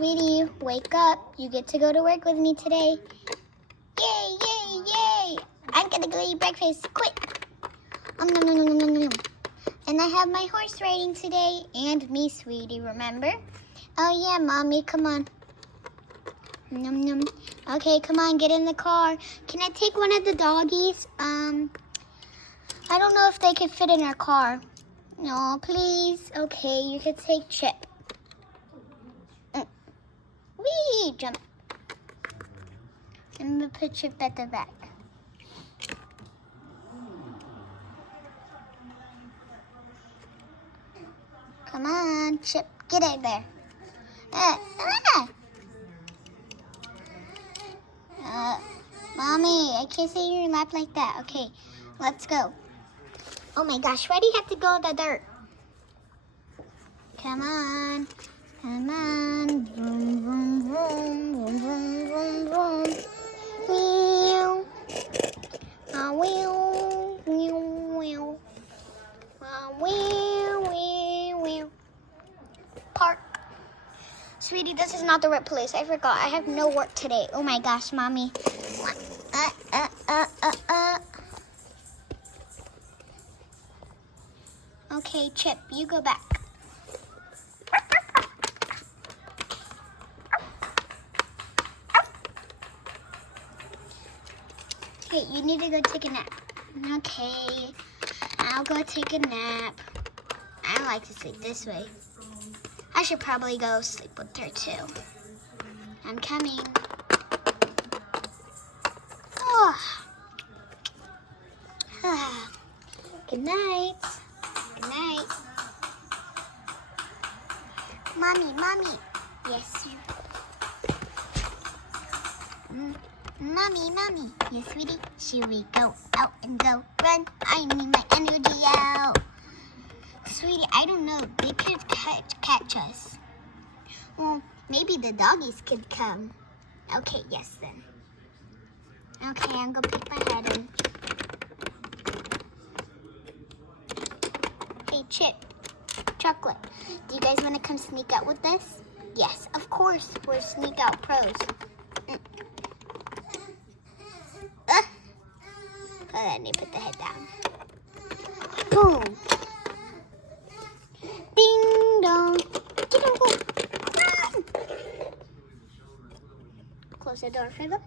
Sweetie, wake up. You get to go to work with me today. Yay, yay, yay. I'm gonna go eat breakfast. Quick. Nom, nom, nom, nom, nom, nom. And I have my horse riding today. And me, Sweetie, remember? Oh, yeah, Mommy, come on. Nom, nom. Okay, come on, get in the car. Can I take one of the doggies? I don't know if they can fit in our car. No, please. Okay, you can take Chip. Whee! Jump. I'm going to put Chip at the back. Come on, Chip. Get in there. Mommy, I can't sit in your lap like that. Okay, let's go. Oh my gosh, why do you have to go in the dirt? Come on. Come on. Vroom, vroom, vroom. Vroom, vroom, vroom, vroom. Meow. Ah, meow. Meow, meow. Ah, meow, meow, meow. Park. Sweetie, this is not the right place. I forgot. I have no work today. Oh my gosh, Mommy. Okay, Chip, you go back. Hey, you need to go take a nap. Okay, I'll go take a nap. I like to sleep this way. I should probably go sleep with her too. I'm coming. Oh. Good night. Good night. Mommy, Mommy. Yes, you. Mommy, Mommy. Yes, sweetie. Should we go out and go run? I need my energy out. Sweetie, I don't know. They could catch us. Well, maybe the doggies could come. Okay, yes then. Okay, I'm gonna put my head in. Hey, Chip. Chocolate. Do you guys want to come sneak out with us? Yes, of course. We're sneak out pros. Oh, then you put the head down. Boom. Ding dong. Get over. Run. Close the door for them.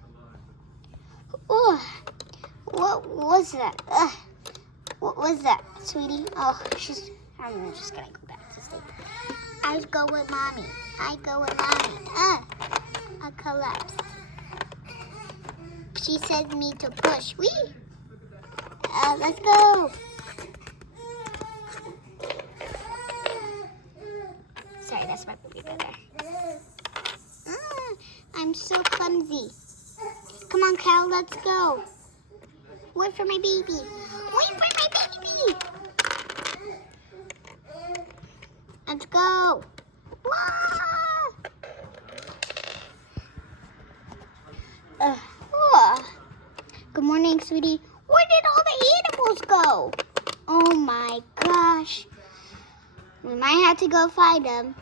Oh, what was that? What was that, sweetie? Oh, I'm just gonna go back to sleep. I go with Mommy. I go with Mommy. I collapsed. She said me to push. Wee. Let's go. Sorry, that's my baby brother. I'm so clumsy. Come on, Cal, let's go. Wait for my baby. Wait for my baby. Let's go. Good morning, sweetie. Where did all the animals go? Oh my gosh. We might have to go find them.